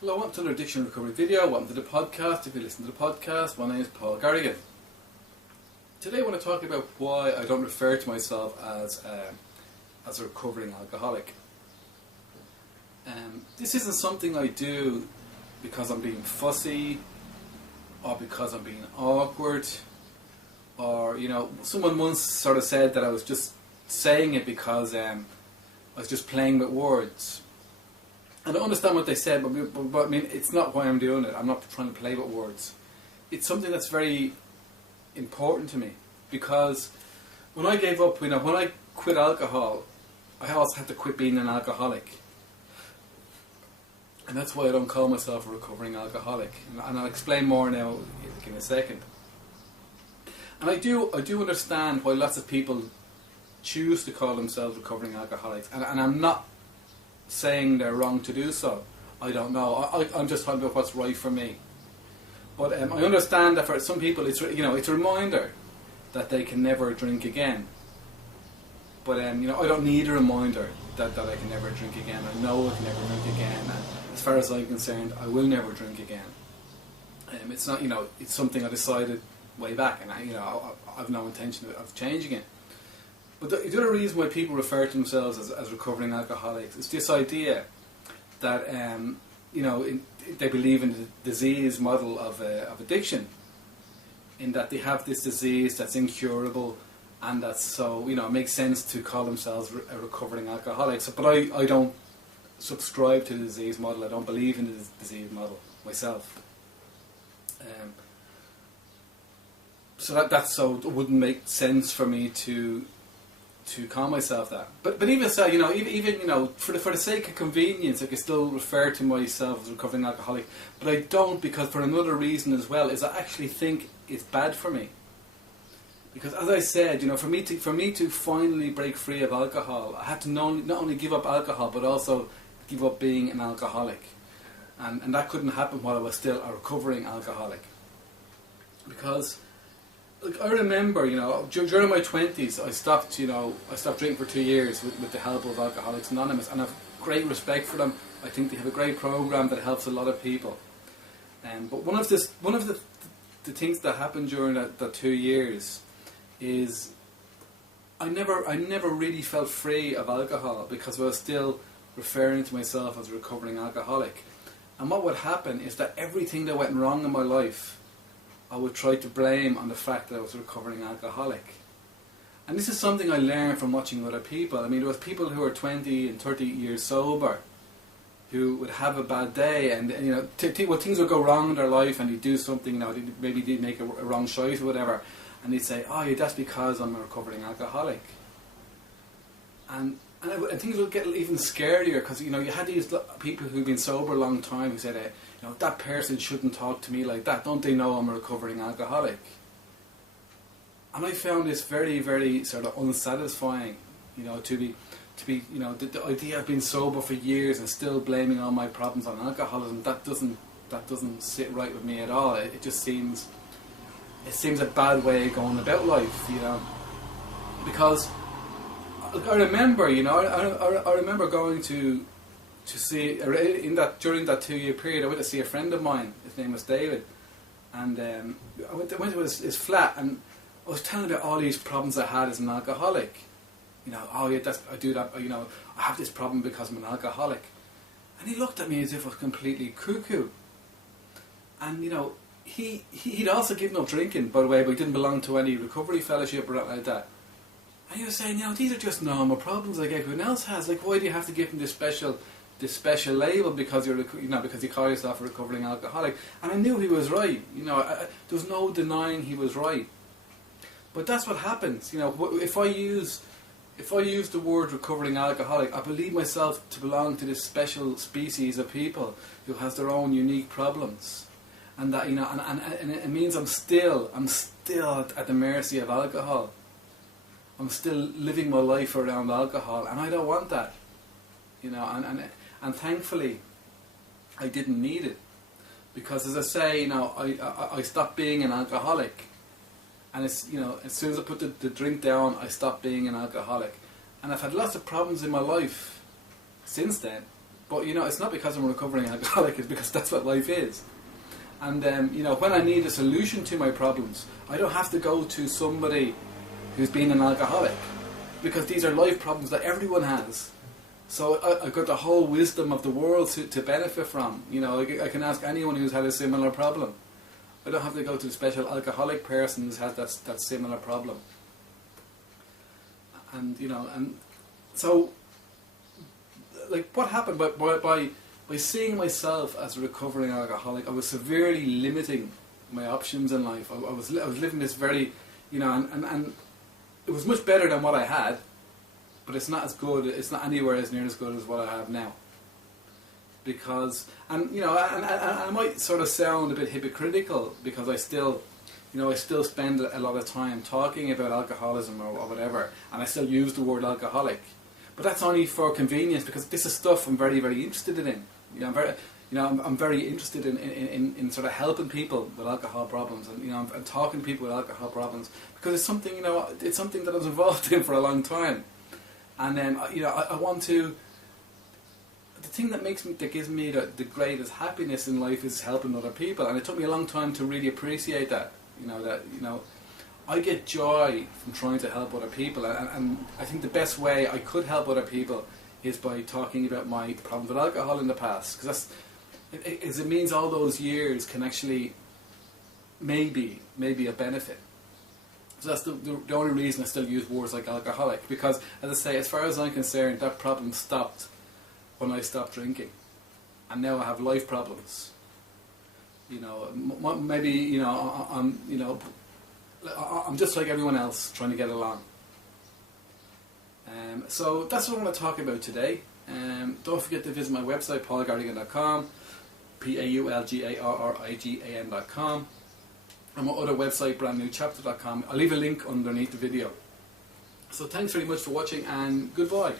Hello, welcome to another addiction recovery video. Welcome to the podcast. If you listen to the podcast, my name is Paul Garrigan. Today I want to talk about why I don't refer to myself as a recovering alcoholic. This isn't something I do because I'm being fussy or because I'm being awkward, or someone once sort of said that I was just saying it because I was just playing with words. I don't understand what they said, but I mean, it's not why I'm doing it. I'm not trying to play with words. It's something that's very important to me, because when I gave up, when I quit alcohol, I also had to quit being an alcoholic. And that's why I don't call myself a recovering alcoholic. And I'll explain more now in a second. And I do understand why lots of people choose to call themselves recovering alcoholics. And I'm not saying they're wrong to do so. I don't know. I'm just talking about what's right for me. But I understand that for some people, it's a reminder that they can never drink again. But I don't need a reminder that I can never drink again. I know I can never drink again. And as far as I'm concerned, I will never drink again. It's not, it's something I decided way back, and I've no intention of changing it. But the other reason why people refer to themselves as recovering alcoholics is this idea that they believe in the disease model of addiction, in that they have this disease that's incurable, and that's so it makes sense to call themselves a recovering alcoholic. But I don't subscribe to the disease model. I don't believe in the disease model myself. So it wouldn't make sense for me to call myself that. But even so, even for the sake of convenience, I can still refer to myself as a recovering alcoholic. But I don't, because for another reason as well, is I actually think it's bad for me. Because as I said, for me to finally break free of alcohol, I had to not only give up alcohol, but also give up being an alcoholic. And that couldn't happen while I was still a recovering alcoholic. Because I remember, during my 20s, I stopped drinking for 2 years with the help of Alcoholics Anonymous, and I have great respect for them. I think they have a great program that helps a lot of people. But one of the things that happened during that 2 years is I never really felt free of alcohol, because I was still referring to myself as a recovering alcoholic. And what would happen is that everything that went wrong in my life, I would try to blame on the fact that I was a recovering alcoholic. And this is something I learned from watching other people. I mean, there was people who were 20 and 30 years sober who would have a bad day, and things would go wrong in their life, and they'd do something, maybe they'd make a wrong choice or whatever, and they'd say, oh yeah, that's because I'm a recovering alcoholic. And things would get even scarier, because you had these people who've been sober a long time who said, that person shouldn't talk to me like that. Don't they know I'm a recovering alcoholic? And I found this very, very sort of unsatisfying. To be the idea of being sober for years and still blaming all my problems on alcoholism. That doesn't sit right with me at all. It just seems a bad way of going about life. Because I remember, I remember going to see during that 2 year period. I went to see a friend of mine. His name was David, and I went to his flat, and I was telling him about all these problems I had as an alcoholic. Oh yeah, I do that. I have this problem because I'm an alcoholic, and he looked at me as if I was completely cuckoo. And he'd also given up drinking, by the way, but he didn't belong to any recovery fellowship or anything like that. And he was saying, these are just normal problems like everyone else has. Like, why do you have to give him this special label because because you call yourself a recovering alcoholic? And I knew he was right. There was no denying he was right. But that's what happens. If I use the word recovering alcoholic, I believe myself to belong to this special species of people who has their own unique problems, and that and it means I'm still at the mercy of alcohol. I'm still living my life around alcohol, and I don't want that. And thankfully, I didn't need it, because as I say, I stopped being an alcoholic, and as soon as I put the drink down, I stopped being an alcoholic, and I've had lots of problems in my life since then. But it's not because I'm a recovering alcoholic. It's because that's what life is. And when I need a solution to my problems, I don't have to go to somebody who's been an alcoholic, because these are life problems that everyone has. So I've got the whole wisdom of the world to benefit from. I can ask anyone who's had a similar problem. I don't have to go to a special alcoholic person who's had that similar problem. And so, like, what happened by seeing myself as a recovering alcoholic, I was severely limiting my options in life. I was living this very, and it was much better than what I had, but it's not as good. It's not anywhere as near as good as what I have now. Because, and I might sort of sound a bit hypocritical, because I still spend a lot of time talking about alcoholism or whatever, and I still use the word alcoholic. But that's only for convenience, because this is stuff I'm very, very interested in. I'm very interested in sort of helping people with alcohol problems, and I'm talking to people with alcohol problems, because it's something it's something that I was involved in for a long time, and I want to. The thing that gives me the greatest happiness in life is helping other people, and it took me a long time to really appreciate that. I get joy from trying to help other people, and I think the best way I could help other people is by talking about my problems with alcohol in the past, because it means all those years can actually maybe a benefit. So that's the only reason I still use words like alcoholic, because, as I say, as far as I'm concerned, that problem stopped when I stopped drinking, and now I have life problems. Maybe I'm just like everyone else, trying to get along. So that's what I want to talk about today. Don't forget to visit my website, paulgarrigan.com, paulgarrigan.com, and my other website, brandnewchapter.com. I'll leave a link underneath the video. So thanks very much for watching, and goodbye.